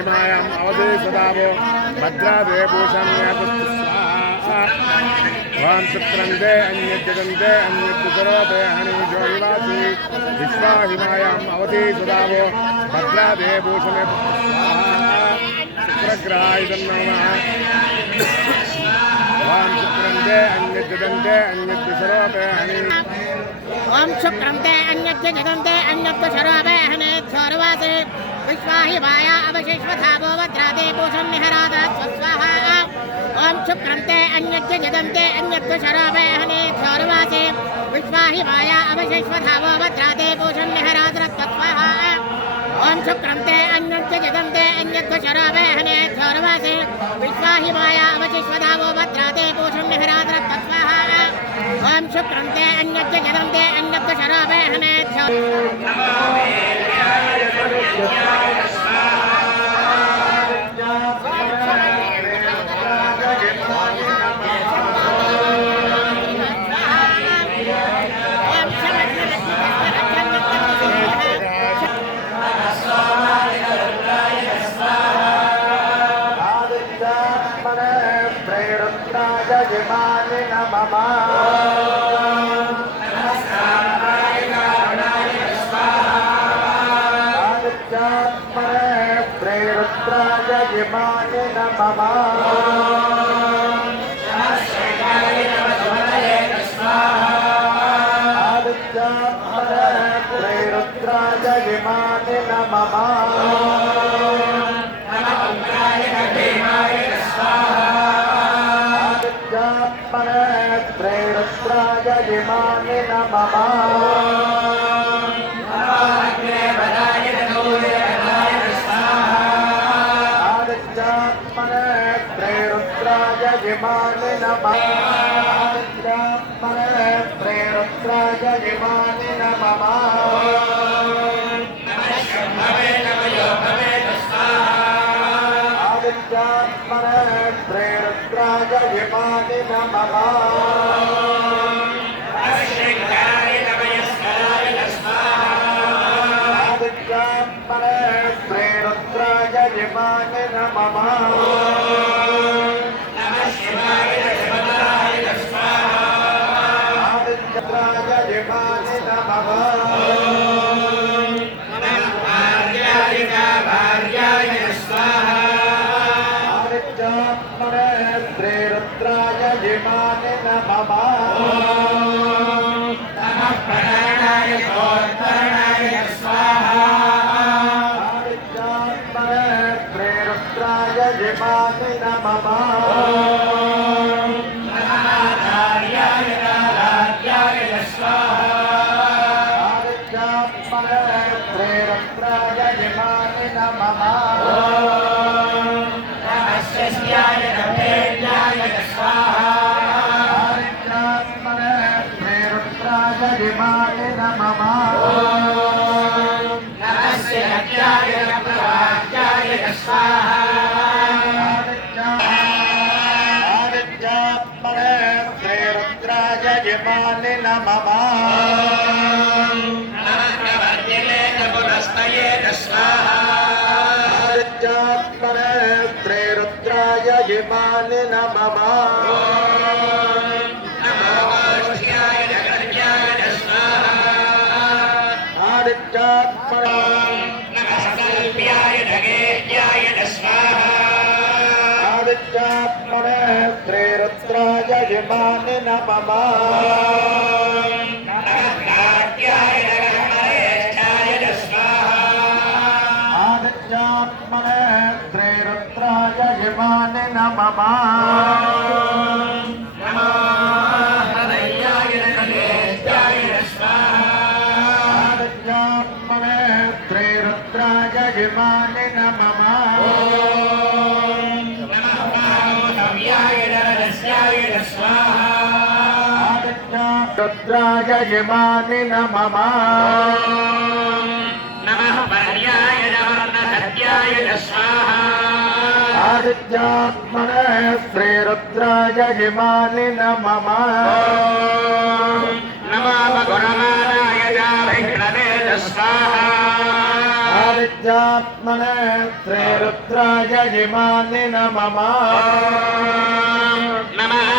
हिमायाम् अवधि सदावो भद्रादेभूषण्यं शुक्रन्दे अन्यजगन्दे अन्यसरोदे हनीजो निवासी विश्वा हिमायाम् अवधि सदावो भद्रादेभूषणे शुक्रग्रहाय नमः शुक्रन्दे अन्यजगन्दे अन्यसरोदे हनी ओम शुक्रंते अन्यज्ञ जगंते अन्यज्ञ शराबे हने सर्वासे विश्वाहि वाया अवशेषवधावो वज्रादे भूषण निहरादा स्वाहा ओम शुक्रंते अन्यज्ञ जगंते अन्यज्ञ शराबे हने सर्वासे विश्वाहि वाया अवशेषवधावो वज्रादे भूषण निहरादा स्वाहा ओम शुक्रंते अन्यज्ञ जगंते अन्यज्ञ शराबे हने सर्वासे विश्वाहि वाया अवशेषवधावो वज्रादे भूषण निहरादा स्वाहा ओम शुक्रंते अन्यज्ञ जगंते अन्यज्ञ शराबे हने नमः यजमानि नमः रुद्राय यजमानि नमः नमः पर्याय वर्णसत्याय स्वाहा आदित्यात्मने श्रीरुद्राय यजमानि नमः नमः गुणमानाय विष्णवे स्वाहा आदित्यात्मने श्रीरुद्राय यजमानि नमः नमः